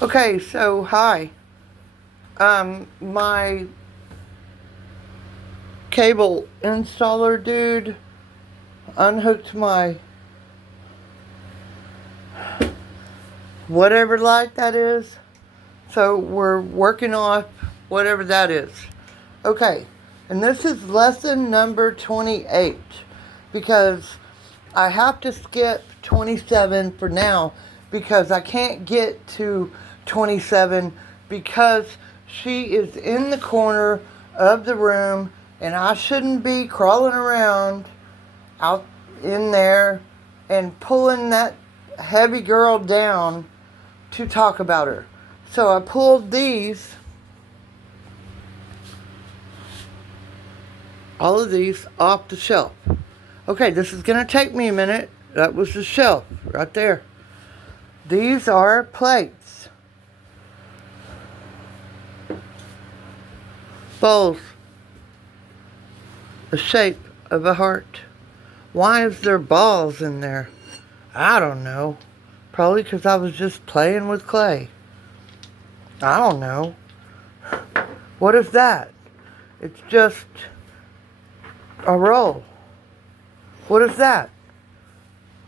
Okay, so hi. My cable installer dude unhooked my whatever light that is. So we're working off whatever that is. Okay, and this is lesson number 28 because I have to skip 27 for now because I can't get to 27 because she is in the corner of the room and I shouldn't be crawling around out in there and pulling that heavy girl down to talk about her. So I pulled all of these off the shelf. Okay, this is going to take me a minute. That was the shelf right there. These are plates, bowls, the shape of a heart. Why is there balls in there? I don't know. Probably because I was just playing with clay. I don't know. What is that? It's just a roll. What is that?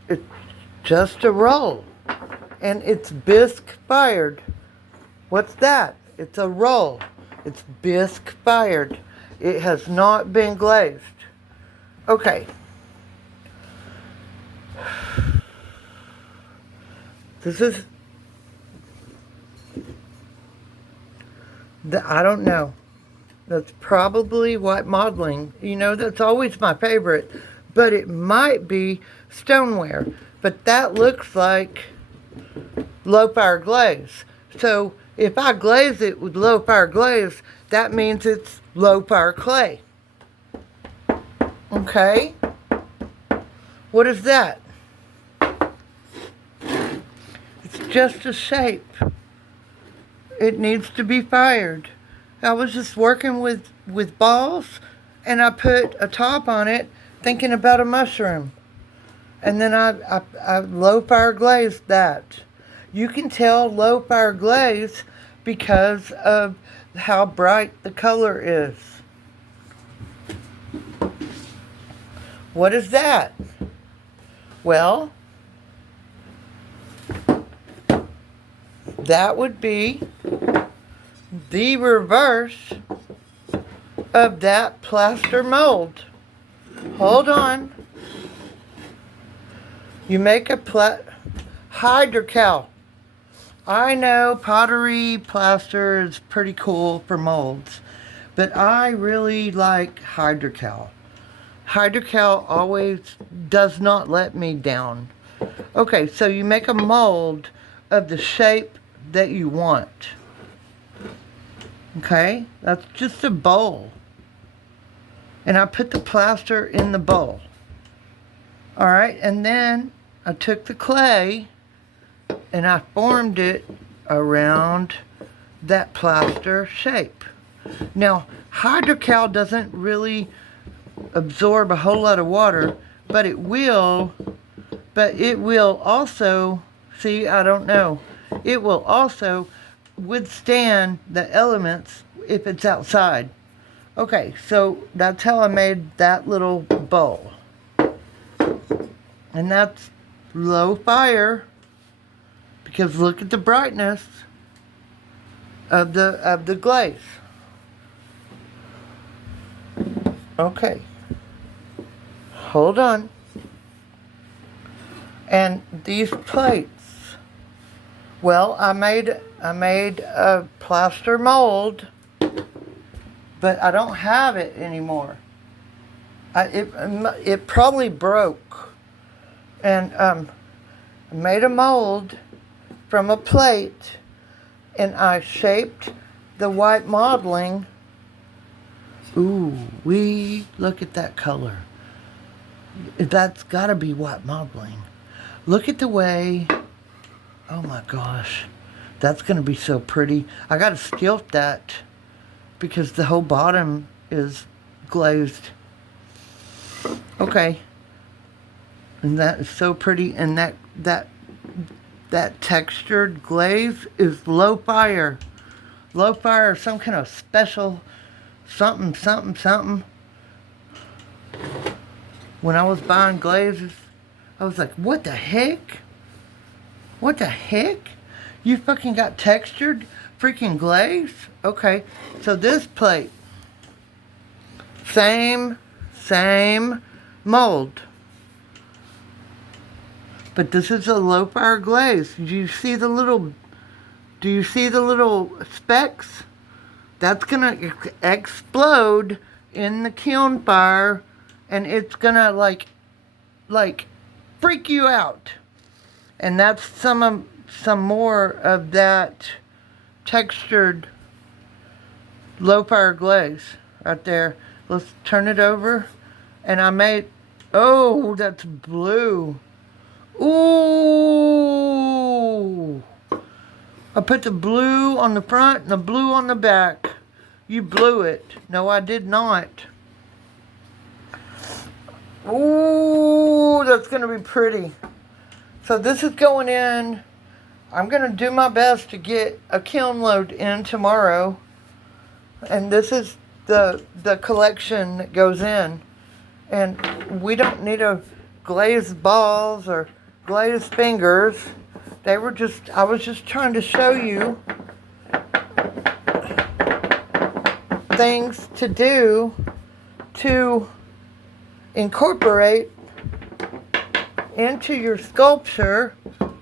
It's just a roll. And it's bisque fired. What's that? It's a roll. It's bisque fired. It has not been glazed. Okay. This is, I don't know. That's probably white modeling. You know, that's always my favorite. But it might be stoneware. But that looks like low fire glaze. So if I glaze it with low fire glaze, that means it's low fire clay. Okay? What is that? It's just a shape. It needs to be fired. I was just working with balls and I put a top on it thinking about a mushroom. And then I low fire glazed that. You can tell low fire glaze because of how bright the color is. What is that? Well, that would be the reverse of that plaster mold. Hold on. You make a hydrocal. I know pottery plaster is pretty cool for molds, but I really like hydrocal. Hydrocal always does not let me down. Okay, so you make a mold of the shape that you want. Okay, that's just a bowl. And I put the plaster in the bowl. Alright, and then I took the clay and I formed it around that plaster shape. Now, hydrocal doesn't really absorb a whole lot of water, but it will also, see, I don't know, it will also withstand the elements if it's outside. Okay, so that's how I made that little bowl. And that's low fire because look at the brightness of the glaze. Okay. Hold on. And these plates. Well, I made a plaster mold, but I don't have it anymore. It probably broke. And I made a mold from a plate and I shaped the white modeling. Ooh, look at that color. That's gotta be white modeling. Look at the way, oh my gosh, that's gonna be so pretty. I gotta sculpt that because the whole bottom is glazed. Okay. And that is so pretty, and that that textured glaze is low fire. Low fire, some kind of special something, something, something. When I was buying glazes, I was like, what the heck? What the heck? You fucking got textured freaking glaze? Okay, so this plate, same mold. But this is a low fire glaze. Do you see the little specks? That's gonna explode in the kiln fire, and it's gonna like freak you out. And that's some more of that textured low fire glaze right there. Let's turn it over. And I made, oh, that's blue. Ooh. I put the blue on the front and the blue on the back. You blew it. No, I did not. Ooh, that's going to be pretty. So this is going in. I'm going to do my best to get a kiln load in tomorrow. And this is the collection that goes in. And we don't need a glazed balls or glazed fingers. I was just trying to show you things to do to incorporate into your sculpture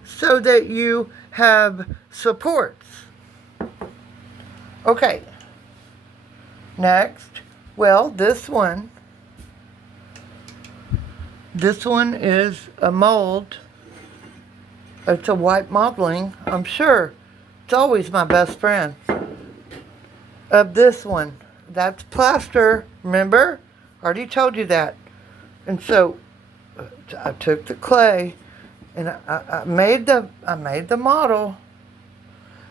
so that you have supports. Okay. Next, well, this one is a mold. It's a white modeling, I'm sure. It's always my best friend. Of this one. That's plaster, remember? I already told you that. And so I took the clay and I made the model,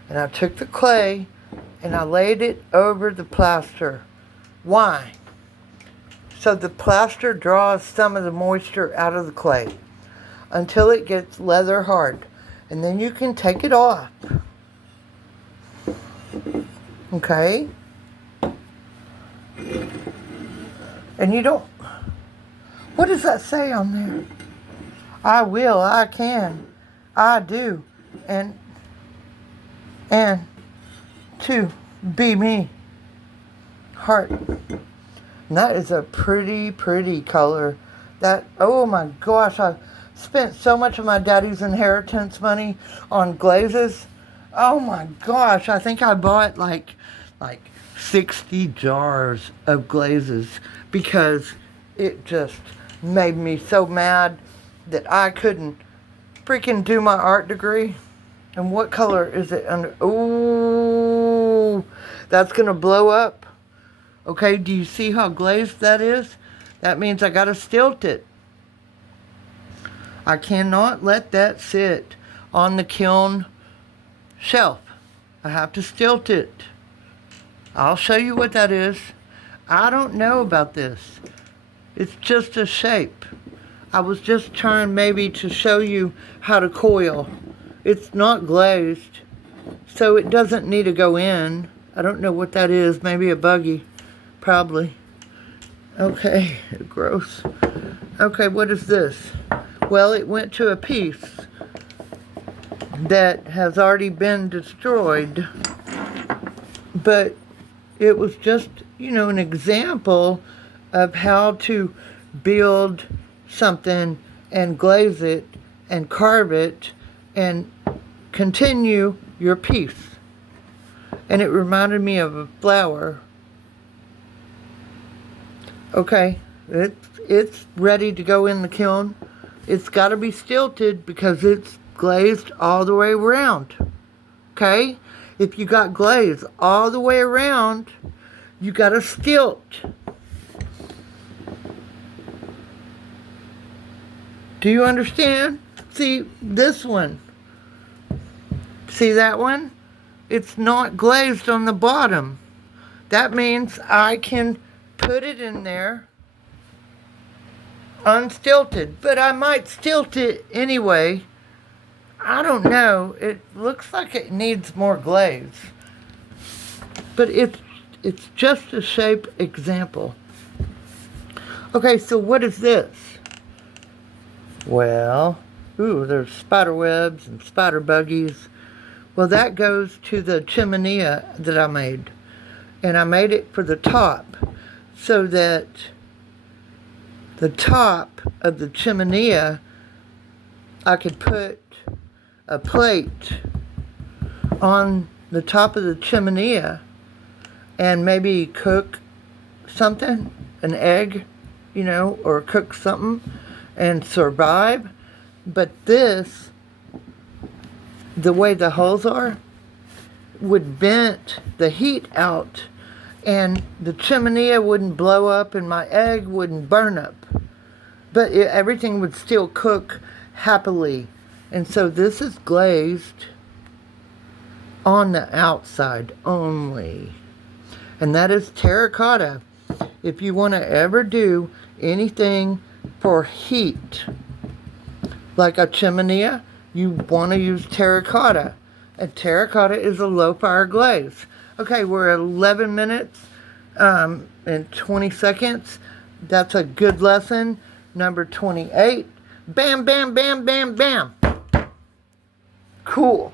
and I took the clay and I laid it over the plaster. Why? So the plaster draws some of the moisture out of the clay until it gets leather hard. And then you can take it off. Okay? And you don't... What does that say on there? I will, I can, I do, and to be me. Heart. And that is a pretty color. That, oh my gosh, I spent so much of my daddy's inheritance money on glazes. Oh my gosh, I think I bought like 60 jars of glazes because it just made me so mad that I couldn't freaking do my art degree. And what color is it under? Ooh, that's gonna blow up. Okay, do you see how glazed that is? That means I gotta stilt it. I cannot let that sit on the kiln shelf. I have to stilt it. I'll show you what that is. I don't know about this. It's just a shape. I was just trying maybe to show you how to coil. It's not glazed, so it doesn't need to go in. I don't know what that is. Maybe a buggy. Probably. Okay, gross. Okay, what is this? Well, it went to a piece that has already been destroyed. But it was just, an example of how to build something and glaze it and carve it and continue your piece. And it reminded me of a flower. Okay, it's ready to go in the kiln. It's got to be stilted because it's glazed all the way around. Okay? If you got glaze all the way around, you got to stilt. Do you understand? See this one. See that one? It's not glazed on the bottom. That means I can put it in there unstilted. But I might stilt it anyway. I don't know. It looks like it needs more glaze. But it's just a shape example. Okay, so what is this? Well, ooh, there's spider webs and spider buggies. Well, that goes to the chimenea that I made. And I made it for the top so that the top of the chimenea, I could put a plate on the top of the chimenea and maybe cook something, an egg, or cook something and survive. But this, the way the holes are, would vent the heat out and the chimenea wouldn't blow up and my egg wouldn't burn up. But everything would still cook happily. And so this is glazed on the outside only. And that is terracotta. If you want to ever do anything for heat, like a chimenea, you want to use terracotta. And terracotta is a low fire glaze. Okay, we're at 11 minutes and 20 seconds. That's a good lesson. Number 28. Bam, bam, bam, bam, bam. Cool.